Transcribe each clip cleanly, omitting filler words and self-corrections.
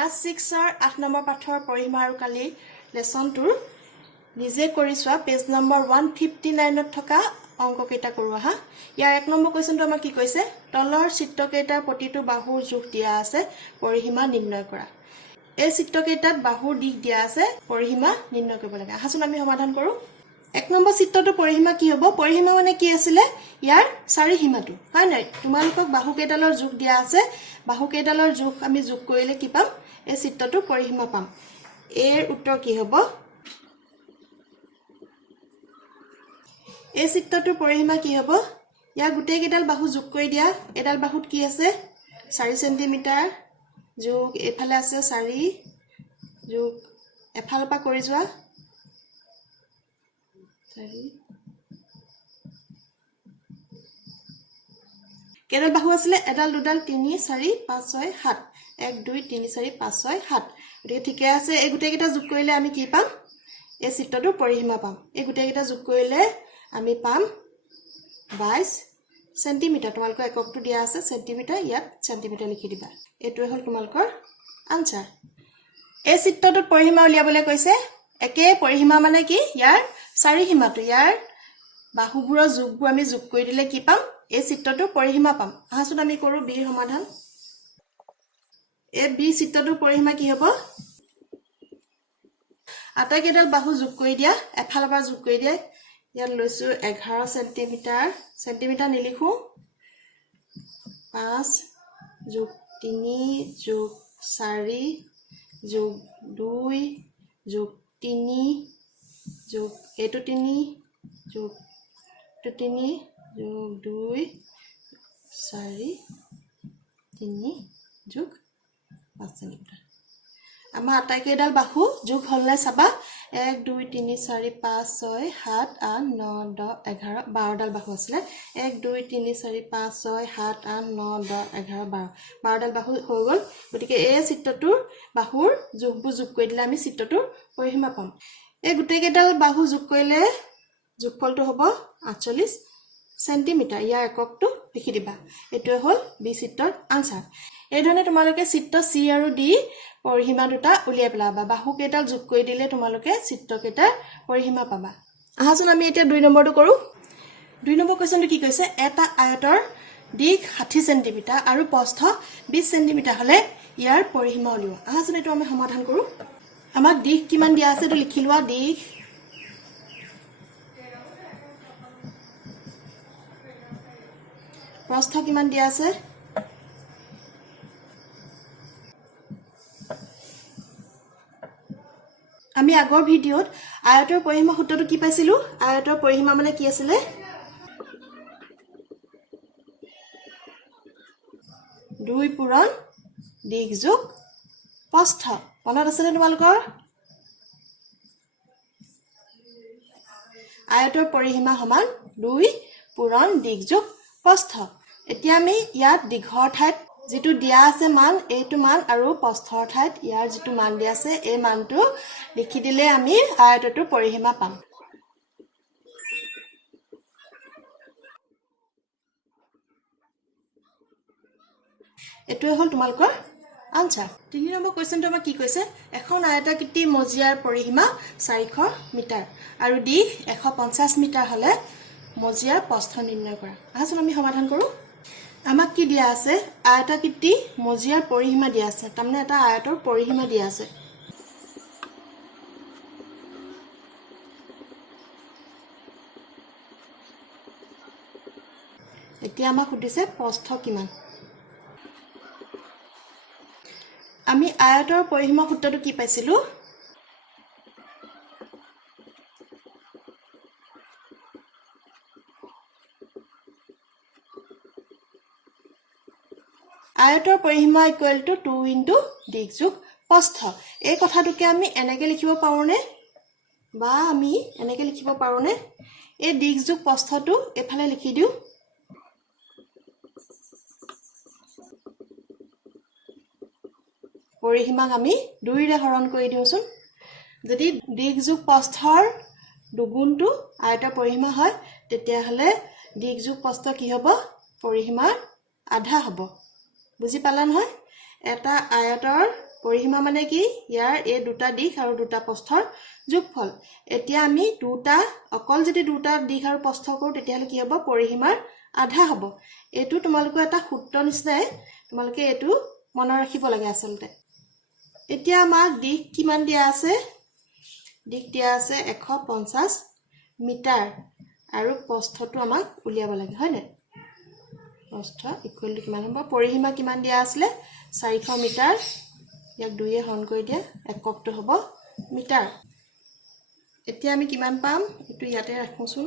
class 6 ৰ 8 number পাঠৰ পৰিসীমা আৰু কালি লেসনটোৰ নিজে কৰি চোৱা পেজ নম্বৰ 159 ত থকা অংক কেইটা কৰোৱা হা ইয়াৰ 1 নম্বৰ কোৱেশ্চনটো আমাক কি কৈছে তলৰ চিত্ৰ কেইটাৰ প্ৰতিটো বাহুৰ জোখ দিয়া আছে পৰিসীমা নিৰ্ণয় কৰা এই চিত্ৰ কেইটাত বাহুৰ দিশ দিয়া আছে পৰিসীমা নিৰ্ণয় কৰিব লাগে আহাচোন আমি সমাধান কৰো 1 নম্বৰ চিত্ৰটো পৰিসীমা কি হ'ব পৰিসীমা মানে কি আছিল ইয়াৰ চাৰি সীমাটো হয় নাই তোমালোকক বাহু কেইডালৰ জোখ দিয়া আছে বাহু কেইডালৰ জোখ আমি যোগ কৰিলে কি পাম এই চিত্ৰটো পৰিসীমা পাম এৰ উত্তৰ কি হ'ব এই চিত্ৰটোৰ পৰিসীমা কি হ'ব ইয়াৰ গুটেই কেইডাল বাহু যোগ কৰি দিয়া এডাল বাহুত কি আছে 4 সেন্টিমিটাৰ যোগ এফালে আছে 4 যোগ এফালৰ পৰা কৰি যোৱা 4 কেডাল বাহু আছিল এডাল দুডাল 3 4 5 6 7 1 2 3 4 5 6 7 গতিকে ঠিকে আছে এই গুটেই কেইটা যোগ কৰিলে আমি কি পাম এই চিত্ৰটোৰ পৰিসীমা পাম এই গুটেই কেইটা যোগ কৰিলে আমি পাম 22 সেন্টিমিটাৰ তোমালোকৰ এককটো দিয়া আছে সেন্টিমিটাৰ ইয়াত সেন্টিমিটাৰ লিখি দিবা এটোৱে হল তোমালোকৰ আনসাৰ এই চিত্ৰটোৰ পৰিসীমা উলিয়াবলৈ কৈছে একে পৰিসীমা মানে কি ইয়াৰ চাৰি সীমাটো ইয়াৰ বাহুবোৰৰ যোগবোৰ আমি যোগ কৰি দিলে কি পাম এই চিত্ৰটোৰ পৰিসীমা পাম আহাচোন আমি কৰো বিৰ সমাধান এই বি চিত্ৰটোৰ পৰিসীমা কি হ'ব আটাইকেইডাল বাহু যোগ কৰি দিয়া এফালৰ পৰা যোগ কৰি দিয়া ইয়াত লৈছো 11 সেন্টিমিটাৰ নিলিখো 5 যোগ 3 যোগ 4 যোগ 2 যোগ 3 যোগ এটো 3 যোগ 3 যোগ 2 4 3 যোগ 5 সেন্টিমিটাৰ আমাৰ আটাইকেইডাল বাহু যোগ হলনে চাবা 1 2 3 4 5 6 7 8 9 10 11 12 ডাল বাহু আছিল 1 2 3 4 5 6 7 8 9 10 11 12 12 ডাল বাহু হৈ গল গতিকে এই চিত্ৰটোৰ বাহুৰ যোগবোৰ যোগ কৰি দিলে আমি চিত্ৰটোৰ পৰিসীমা পাম এই গুটেই কেইডাল বাহু যোগ কৰিলে যোগফলটো হ'ব 48 সেন্টিমিটাৰ ইয়াৰ এককটো লিখি দিবা এটোৱে হল বি চিত্ৰৰ আনসাৰ এই ধৰণে তোমালোকে চিত্ৰ সি আৰু ডি পৰিসীমা দুটা উলিয়াই পেলাবা বাহু কেইডাল যোগ কৰি দিলে তোমালোকে চিত্ৰ কেইটাৰ পৰিসীমা পাবা আহাচোন আমি এতিয়া 2 নম্বৰটো কৰো 2 নম্বৰ কোৱেশ্চনটো কি কৈছে এটা আয়তৰ দিশ 60 সেন্টিমিটাৰ আৰু প্ৰস্থ 20 সেন্টিমিটাৰ হলে ইয়াৰ পৰিসীমা উলিওৱা আহাচোন এটো আমি সমাধান কৰো আমাক দিশ কিমান দিয়া আছে এটো লিখি লোৱা দিশ প্ৰস্থ কিমান দিয়া আছে আমি আগৰ ভিডিওত আয়তৰ পৰিসীমা সূত্ৰটো কি পাইছিলো আয়তৰ পৰিসীমা মানে কি আছিল 2 পূৰণ দিশ যোগ প্ৰস্থ মনত আছে নে তোমালোকৰ আয়তৰ পৰিসীমা সমান 2 পূৰণ দিশ যোগ প্ৰস্থ এতিয়া আমি ইয়াত দীঘৰ ঠাইত যেটো দিয়া আছে মান এইটো মান আৰু প্ৰস্থৰ ঠাইত ইয়াৰ যেটো মান দিয়া আছে এই মানটো লিখি দিলে আমি আয়তটোৰ পৰিসীমা পাম এটোৱে হল তোমালোকৰ আনসাৰ 3 নম্বৰ কোৱেশ্চনটো আমাক কি কৈছে এখন আয়তাকৃতি মজিয়াৰ পৰিসীমা 400 মিটাৰ আৰু দিশ 150 মিটাৰ হলে মজিয়াৰ প্ৰস্থ নিৰ্ণয় কৰা আহাচোন আমি সমাধান কৰো আমাক কি দিয়া আছে আয়তাকৃতি মজিয়াৰ পৰিসীমা দিয়া আছে তাৰমানে এটা আয়তৰ পৰিসীমা দিয়া আছে এতিয়া আমাক সুধিছে প্ৰস্থ কিমান আমি আয়তৰ পৰিসীমা সূত্ৰটো কি পাইছিলো আয়তৰ পৰিসীমা ইকুৱেল টু 2 ইনটু দিশ যোগ প্ৰস্থ এই কথাটোকে আমি এনেকৈ লিখিব পাৰোনে বা আমি এনেকৈ লিখিব পাৰোনে এই দিশ যোগ প্ৰস্থটো এফালে লিখি দিও পৰিসীমাক আমি 2 ৰে হৰণ কৰি দিওচোন যদি দিশ যোগ প্ৰস্থৰ দুগুণটো আয়তৰ পৰিসীমা হয় তেতিয়া হলে দিশ যোগ প্ৰস্থ কি হ'ব পৰিসীমাৰ আধা হ'ব বুজি পালা নহয় এটা আয়তৰ পৰিসীমা মানে কি ইয়াৰ এই দুটা দিশ আৰু দুটা প্ৰস্থৰ যোগফল এতিয়া আমি দুটা অকল যদি দুটা দিশ আৰু প্ৰস্থ কৰো তেতিয়াহলে কি হ'ব পৰিসীমাৰ আধা হ'ব এটো তোমালোকৰ এটা সূত্ৰ নিচিনাই তোমালোকে এটো মনত ৰাখিব লাগে আসলতে এতিয়া আমাক দিশ কিমান দিয়া আছে দিশ দিয়া আছে 150 মিটাৰ আৰু প্ৰস্থটো আমাক উলিয়াব লাগে হয় নে প্ৰস্থ ইকুৱেল টু কিমান হ'ব পৰিসীমা কিমান দিয়া আছিল 400 মিটাৰ ইয়াক 2 এ হৰণ কৰি দিয়া এককটো হ'ব মিটাৰ এতিয়া আমি কিমান পাম এটো ইয়াতে ৰাখোছুন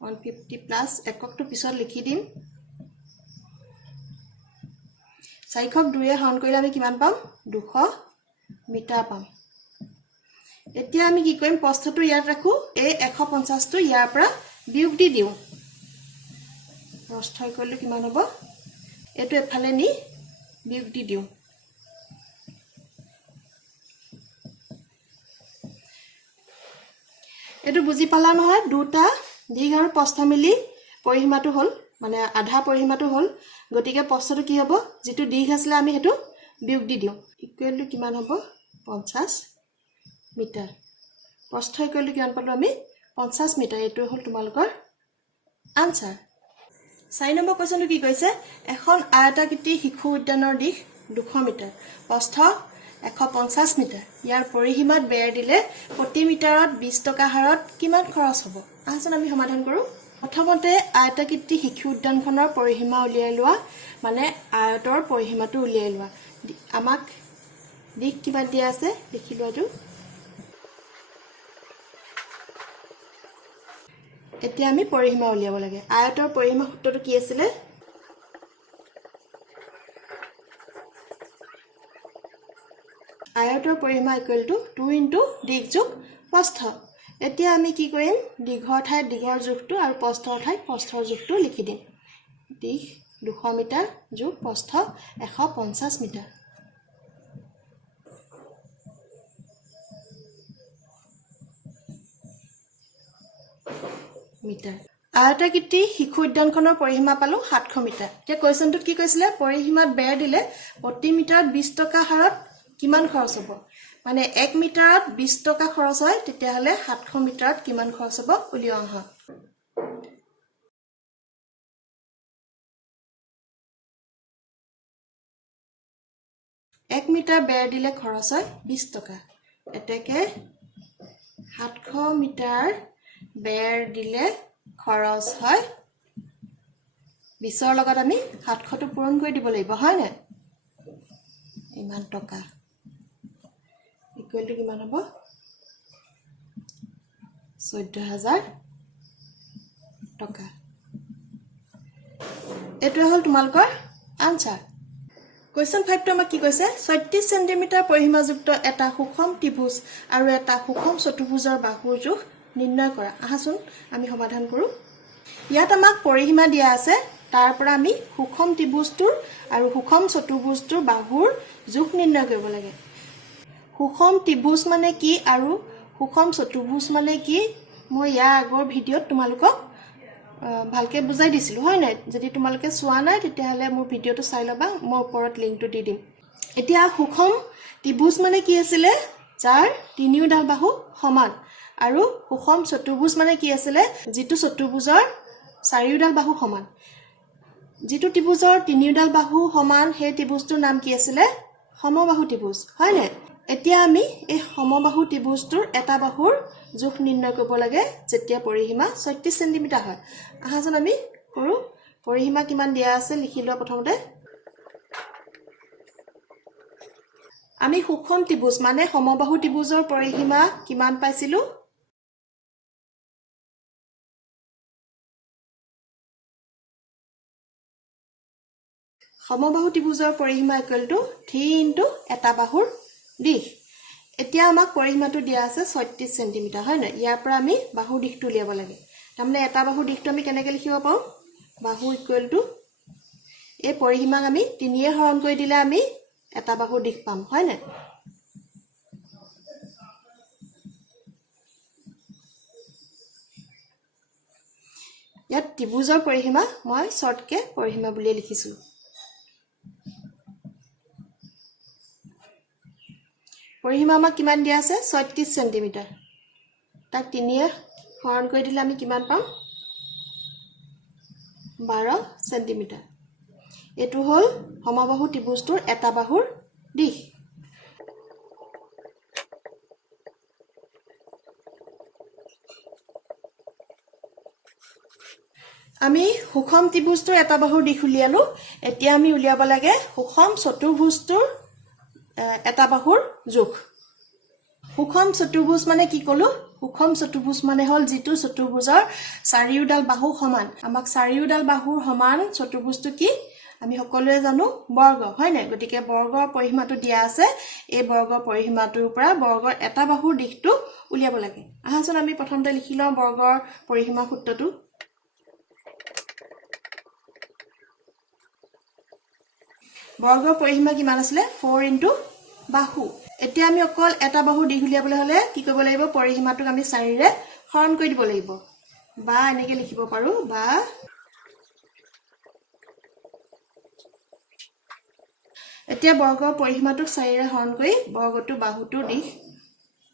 150 প্লাস এককটো পিছত লিখি দিম 400ক 2 এ হৰণ কৰিলে আমি কিমান পাম 200 মিটাৰ পাম এতিয়া আমি কি কৰিম প্ৰস্থটো ইয়াত ৰাখো এই 150 টো ইয়াৰ পৰা বিয়োগ দি দিও প্ৰস্থ ইকুৱেল টু কিমান হ'ব এটো এফালে নি বিয়োগ দি দিও এটো বুজি পালা নহয় দুটা দিশ আৰু প্ৰস্থ মিলি পৰিসীমাটো হ'ল মানে আধা পৰিসীমাটো হ'ল গতিকে প্ৰস্থটো কি হ'ব যেটো দিশ আছিল আমি হেতু বিয়োগ দি দিও ইকুৱেল টু কিমান হ'ব 50 মিটাৰ প্ৰস্থ ইকুৱেল টু কিমান পালো আমি 50 মিটাৰ এটো হ'ল তোমালোকৰ আনসাৰ 4 নম্বৰ কোৱেশ্চনটো কি কৈছে এখন আয়তাকৃতি শিশু উদ্যানৰ দিশ 200 মিটাৰ প্ৰস্থ 150 মিটাৰ ইয়াৰ পৰিসীমাত বেৰ দিলে প্ৰতি মিটাৰত 20 টকা হাৰত কিমান খৰচ হ'ব আহচোন আমি সমাধান কৰো প্ৰথমতে আয়তাকৃতি শিশু উদ্যানখনৰ পৰিসীমা উলিয়াই লোৱা মানে আয়তৰ পৰিসীমাটো উলিয়াই লোৱা আমাক দিশ কিমান দিয়া আছে লিখি লোৱাটো এতিয়া আমি পৰিসীমা উলিয়াব লাগে আয়তৰ পৰিসীমা সূত্ৰটো কি আছিল আয়তৰ পৰিসীমা ইকুৱেল টু 2 * দিশ যোগ প্ৰস্থ এতিয়া আমি কি কৰিম দীঘৰ ঠাইত দীঘৰ যোগটো আৰু প্ৰস্থৰ ঠাইত প্ৰস্থৰ যোগটো লিখি দিম দিশ 200 মিটাৰ যোগ প্ৰস্থ 150 মিটাৰ মিটাৰ আয়তাকৃতি শিশু উদ্যানখনৰ পৰিসীমা পালো 700 মিটাৰ এতিয়া কোৱেশ্চনটোত কি কৈছিলে পৰিসীমাত বেৰ দিলে প্ৰতি মিটাৰত 20 টকা হাৰত কিমান খৰচ হ'ব মানে 1 মিটাৰত 20 টকা খৰচ হয় তেতিয়া হলে 700 মিটাৰত কিমান খৰচ হ'ব উলিওৱা হয় 1 মিটাৰ বেৰ দিলে খৰচ হয় 20 টকা এতেকে 700 মিটাৰ বেৰ দিলে খৰচ হয় 20ৰ লগত আমি 700 টো পূৰণ কৰি দিব লাগিব হয় না ইমান টকা ইকুৱেল টু কিমান হ'ব 14000 টকা এটো হ'ল তোমালোকৰ আনসাৰ কোৱেশ্চন 5 টো আমাক কি কৈছে 36 সেন্টিমিটাৰ পৰিসীমাযুক্ত এটা সুষম ত্ৰিভুজ আৰু এটা সুষম চতুৰ্ভুজৰ বাহুৰ জোখ নিৰ্ণয় কৰা আহাচোন আমি সমাধান কৰো ইয়াত আমাক পৰিসীমা দিয়া আছে তাৰ পৰা আমি সুষম ত্ৰিভুজটোৰ আৰু সুষম চতুৰ্ভুজটোৰ বাহুৰ জোখ নিৰ্ণয় কৰিব লাগে সুষম ত্ৰিভুজ মানে কি আৰু সুষম চতুৰ্ভুজ মানে কি মই ইয়াৰ আগৰ ভিডিঅত তোমালোকক ভালকে বুজাই দিছিলো হয় নাই যদি তোমালোকে চোৱা নাই তেতিয়াহলে মোৰ ভিডিঅটো চাই লবা মই ওপৰত লিংকটো দি দিম এতিয়া সুষম ত্ৰিভুজ মানে কি আছিল যাৰ তিনিওডাল বাহু সমান আৰু সুষম চতুৰ্ভুজ মানে কি আছিল যেটো চতুৰ্ভুজৰ চাৰিওডাল বাহু সমান যেটো ত্ৰিভুজৰ তিনিওডাল বাহু সমান সেই ত্ৰিভুজটোৰ নাম কি আছিল সমবাহু ত্ৰিভুজ হয় নে এতিয়া আমি এই সমবাহু ত্ৰিভুজটোৰ এটা বাহুৰ জোখ নিৰ্ণয় কৰিব লাগে যেতিয়া পৰিসীমা 36 সেন্টিমিটাৰ হয় আহাজন আমি কৰো পৰিসীমা কিমান দিয়া আছে লিখি লোৱা প্ৰথমতে আমি সুষম ত্ৰিভুজ মানে সমবাহু ত্ৰিভুজৰ পৰিসীমা কিমান পাইছিলো সমবাহু ত্ৰিভুজৰ পৰিসীমা ইকুৱেল টু 3 * এটা বাহুৰ দিশ এতিয়া আমাক পৰিসীমাটো দিয়া আছে 36 সেন্টিমিটাৰ হয় না ইয়াৰ পৰা আমি বাহুৰ দিশটো উলিয়াব লাগে তাৰমানে এটা বাহুৰ দিশটো আমি কেনেকৈ লিখিব পাৰো বাহু ইকুৱেল টু এই পৰিসীমাক আমি 3 এ হৰণ কৰি দিলে আমি এটা বাহুৰ দিশ পাম হয় না ইয়াত ত্ৰিভুজৰ পৰিসীমা মই শৰ্টকে পৰিসীমা বুলি লিখিছো পৰিসীমা আমাক কিমান দিয়া আছে 36 সেন্টিমিটাৰ তাক 3 এ হৰণ কৰি দিলে আমি কিমান পাম 12 সেন্টিমিটাৰ এটো হল সমবাহু ত্ৰিভুজটোৰ এটা বাহুৰ দিশ আমি সুষম ত্ৰিভুজটোৰ এটা বাহুৰ দিশ উলিয়ালো এতিয়া আমি উলিয়াব লাগে সুষম চতুৰ্ভুজটোৰ এটা বাহুৰ জোখ সুষম চতুৰ্ভুজ মানে কি কলো সুষম চতুৰ্ভুজ মানে হল যিটো চতুৰ্ভুজৰ চাৰিওডাল বাহু সমান আমাক চাৰিওডাল বাহুৰ সমান চতুৰ্ভুজটো কি আমি সকলোৱে জানো বৰ্গ হয় না গতিকে বৰ্গৰ পৰিসীমাটো দিয়া আছে এই বৰ্গৰ পৰিসীমাটোৰ পৰা বৰ্গৰ এটা বাহুৰ দিশটো উলিয়াব লাগে আহাচোন আমি প্ৰথমতে লিখি লওঁ বৰ্গৰ পৰিসীমা সূত্ৰটো বৰ্গৰ পৰিসীমা কিমান আছিল 4 * বাহু এতিয়া আমি অকল এটা বাহু দিশ উলিয়াবলৈ হলে কি কৰিব লাগিব পৰিসীমাটোক আমি 4 ৰে হৰণ কৰি দিব লাগিব বা এনেকৈ লিখিব পাৰো বা এতিয়া বৰ্গৰ পৰিসীমাটোক 4 ৰে হৰণ কৰি বৰ্গটো বাহুটোৰ দিশ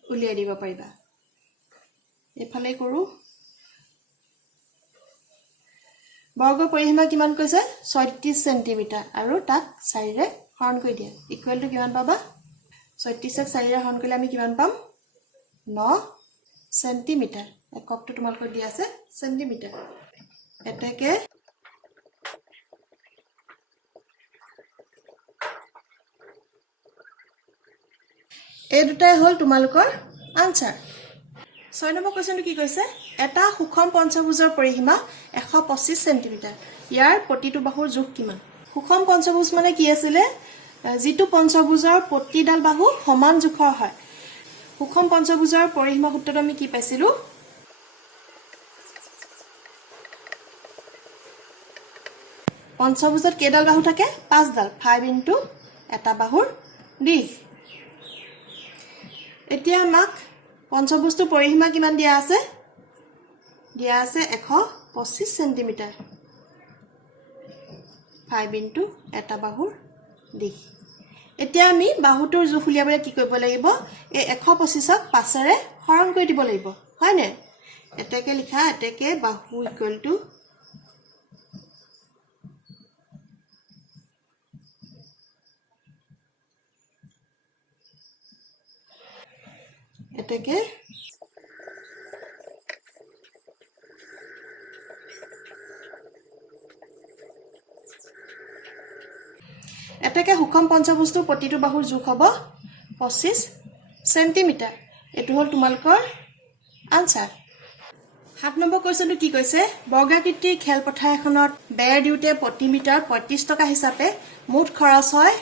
উলিয়াই দিব পাৰিবা এফালে কৰো বৰ্গৰ পৰিসীমা কিমান কৈছে 36 সেন্টিমিটাৰ আৰু তাক 4 ৰে হৰণ কৰি দিয়া ইকুৱেল টু কিমান পাবা 36 ক 4 ৰে হৰণ কৰিলে আমি কিমান পাম 9 সেন্টিমিটাৰ এককটো তোমালোকৰ দিয়া আছে সেন্টিমিটাৰ এতেকে এই দুটাই হল তোমালোকৰ আনসাৰ 6 নম্বৰ কোৱেশ্চনটো কি কৈছে এটা সুষম পঞ্চভুজৰ পৰিসীমা 125 সেন্টিমিটাৰ ইয়াৰ প্ৰতিটো বাহুৰ জোখ কিমান সুষম পঞ্চভুজ মানে কি আছিল যিটো পঞ্চভুজৰ প্ৰতিডাল বাহু সমান জোখৰ হয় সুষম পঞ্চভুজৰ পৰিসীমা সূত্ৰটো আমি কি পাইছিলো পঞ্চভুজত কেইডাল বাহু থাকে 5 ডাল 5 * এটা বাহুৰ দিশ এতিয়া আমাক পঞ্চভুজটো পৰিসীমা কিমান দিয়া আছে 125 সেন্টিমিটাৰ 5 * এটা বাহুৰ দিশ এতিয়া আমি বাহুটোৰ জোখ উলিয়াবলৈ কি কৰিব লাগিব এই 125ক 5 ৰে হৰণ কৰি দিব লাগিব হয় নে এতেকে লিখা এতেকে বাহু ইকুৱেল টু এতেকে এতেকে সুষম পঞ্চভুজটোৰ প্ৰতিটো বাহুৰ জোখ হ'ব 25 সেন্টিমিটাৰ এটো হল তোমালোকৰ আনসাৰ 7 নম্বৰ কোৱেশ্চনটো কি কৈছে বৰ্গাকৃতিৰ খেলপথাৰ এখনত বেৰ দিউতে প্ৰতি মিটাৰ 35 টকা হিচাপে মুঠ খৰচ হয়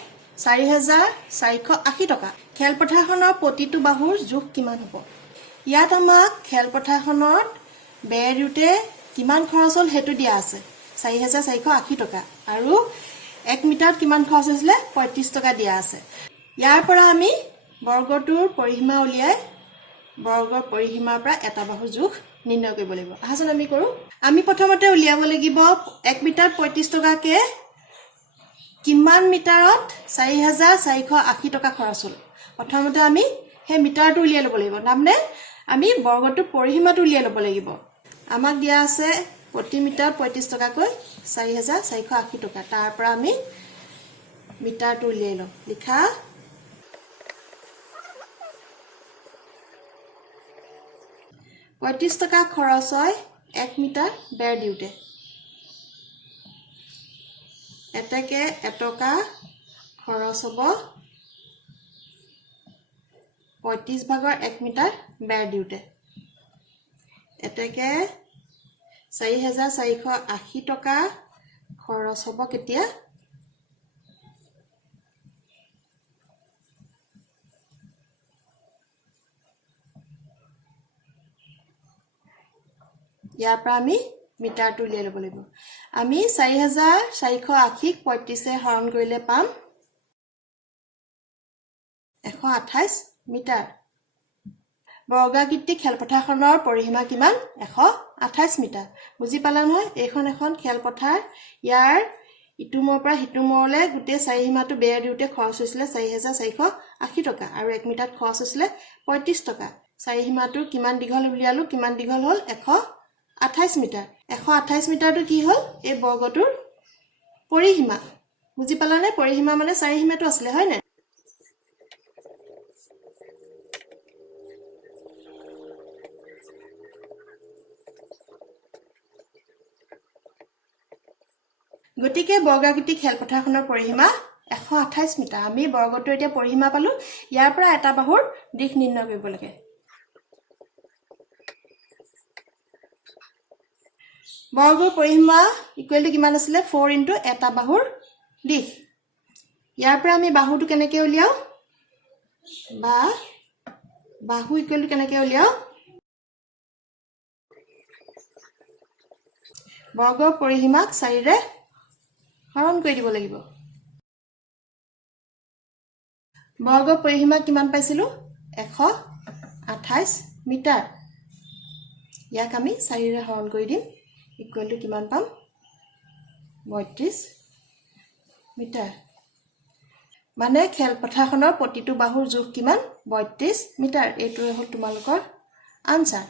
4480 টকা খেলপথাৰখনৰ প্ৰতিটো বাহুৰ জোখ কিমান হ'ব ইয়াত আমাক খেলপথাৰখনত বেৰ দিউতে কিমান খৰচ হল হেতু দিয়া আছে 4480 টকা আৰু 1 মিটাৰত কিমান খৰচ হৈছিল 35 টকা দিয়া আছে ইয়াৰ পৰা আমি বৰ্গটোৰ পৰিসীমা উলিয়াই বৰ্গৰ পৰিসীমাৰ পৰা এটা বাহুৰ জোখ নিৰ্ণয় কৰিব লাগিব আহাচোন আমি কৰো আমি প্ৰথমতে উলিয়াব লাগিব 1 মিটাৰত 35 টকাকে কিমান মিটাৰত 4480 টকা খৰচ হল প্ৰথমতে আমি হে মিটাৰটো উলিয়াই ল'ব লাগিব নামনে আমি বৰ্গটোৰ পৰিসীমাটো উলিয়াই ল'ব লাগিব আমাক দিয়া আছে প্ৰতি মিটাৰত 35 টকাকৈ 4480 টকা তাৰ পৰা আমি মিটাৰটো উলিয়াই লওঁ লিখা 35 টকা খৰচ হয় 1 মিটাৰ বেৰ দিউতে এতেকে এটকা খৰচ হ'ব 35 ভাগৰ 1 মিটাৰ বেৰ দিউতে এতেকে 4480 টকা খৰচ হ'ব কেতিয়া ইয়াৰ পৰা আমি মিটাৰটো উলিয়াই ল'ব লাগিব আমি 4480 ক 35 এ হৰণ কৰিলে পাম 128 মিটাৰ বৰ্গাকৃতি খেলপথাৰখনৰ পৰিসীমা কিমান 128 মিটাৰ বুজি পালা নহয় এইখন এখন খেলপথাৰ ইটো মূৰৰ পৰা সিটো মূৰলৈ গোটেই চাৰিসীমাটো বেৰ দিওঁতে খৰচ হৈছিলে 4480 টকা আৰু 1 মিটাৰত খৰচ হৈছিলে 35 টকা চাৰিসীমাটোৰ কিমান দীঘল উলিয়ালো কিমান দীঘল হ'ল 128 মিটাৰ 128 মিটাৰটো কি হ'ল এই বৰ্গটোৰ পৰিসীমা বুজি পালানে পৰিসীমা মানে চাৰিসীমাটো আছিলে হয় না গতিকে বৰ্গাকৃতি খেলপথাৰখনৰ পৰিসীমা 128 মিটাৰ আমি বৰ্গটোৰ এতিয়া পৰিসীমা পালো ইয়াৰ পৰা এটা বাহুৰ দিশ নিৰ্ণয় কৰিব লাগে বৰ্গৰ পৰিসীমা ইকুৱেল টু কিমান আছিল 4 ইনটু এটা বাহুৰ দিশ ইয়াৰ পৰা আমি বাহুটো কেনেকৈ উলিয়াও বা বাহু ইকুৱেল টু কেনেকৈ উলিয়াও বৰ্গৰ পৰিসীমাক 4 ৰে হৰণ কৰি দিব লাগিব বৰ্গৰ পৰিসীমা কিমান পাইছিলো 128 মিটাৰ ইয়াক আমি 4 ৰে হৰণ কৰি দিম ইকুৱেল টু কিমান পাম 32 মিটাৰ মানে খেলপথাৰখনৰ প্ৰতিটো বাহুৰ জোখ কিমান 32 মিটাৰ এইটোৱে হ'ল তোমালোকৰ আনসাৰ